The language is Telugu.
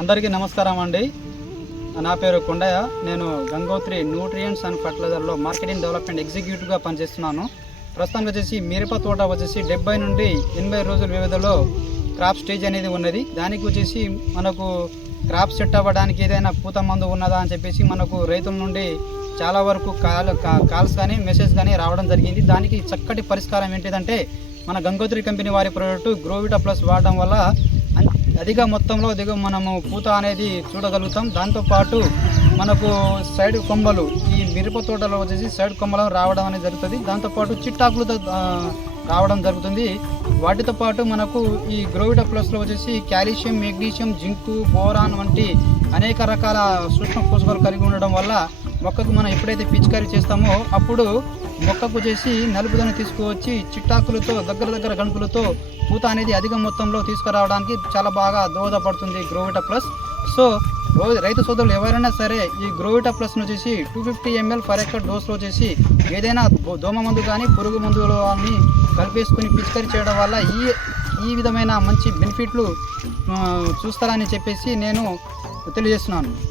అందరికీ నమస్కారం అండి. నా పేరు కొండయ్య. నేను గంగోత్రి న్యూట్రియంట్స్ అండ్ ఫర్టిలైజర్లో మార్కెటింగ్ డెవలప్మెంట్ ఎగ్జిక్యూటివ్గా పనిచేస్తున్నాను. ప్రస్తుతానికి వచ్చేసి మిరప తోట వచ్చేసి డెబ్బై నుండి ఎనభై రోజుల వ్యవధిలో క్రాప్ స్టేజ్ అనేది ఉన్నది. దానికి వచ్చేసి మనకు క్రాప్ సెట్ అవ్వడానికి ఏదైనా పూత మందు ఉన్నదా అని చెప్పేసి మనకు రైతుల నుండి చాలా వరకు కాల్ కాల్స్ కానీ మెసేజ్ కానీ రావడం జరిగింది. దానికి చక్కటి పరిష్కారం ఏంటిదంటే మన గంగోత్రి కంపెనీ వారి ప్రోడక్ట్ గ్రోవిటా ప్లస్ వాడడం వల్ల అధిక మొత్తంలో దిగు మనము పూత అనేది చూడగలుగుతాం. దాంతోపాటు మనకు సైడ్ కొమ్మలు ఈ మిరప తోటలో వచ్చేసి సైడ్ కొమ్మలు రావడం అనేది జరుగుతుంది. దాంతోపాటు చిట్టాకులతో రావడం జరుగుతుంది. వాటితో పాటు మనకు ఈ గ్రోవిటా ప్లస్లో వచ్చేసి కాల్షియం మెగ్నీషియం జింకు బోరాన్ వంటి అనేక రకాల సూక్ష్మ పోషకాలు కలిగి ఉండడం వల్ల మొక్కకు మనం ఎప్పుడైతే పిచికారీ చేస్తామో అప్పుడు మొక్కకు చేసి నలుపుదను తీసుకువచ్చి చిట్టాకులతో దగ్గర దగ్గర గణుకులతో పూత అనేది అధిక మొత్తంలో తీసుకురావడానికి చాలా బాగా దోహదపడుతుంది గ్రోవిటా ప్లస్. సో రోజు రైతు సోదరులు ఎవరైనా సరే ఈ గ్రోవిటా ప్లస్ను చేసి two fifty ML for acre డోస్లో చేసి ఏదైనా దోమ మందు కానీ పురుగు మందులు అని కలిపేసుకుని పిచికారీ చేయడం వల్ల ఈ ఈ విధమైన మంచి బెనిఫిట్లు చూస్తారని చెప్పేసి నేను తెలియజేస్తున్నాను.